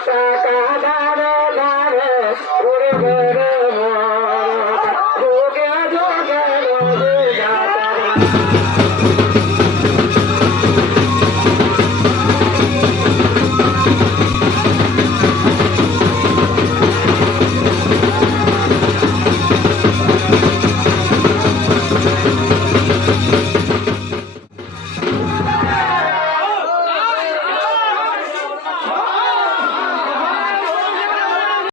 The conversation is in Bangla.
Thank you.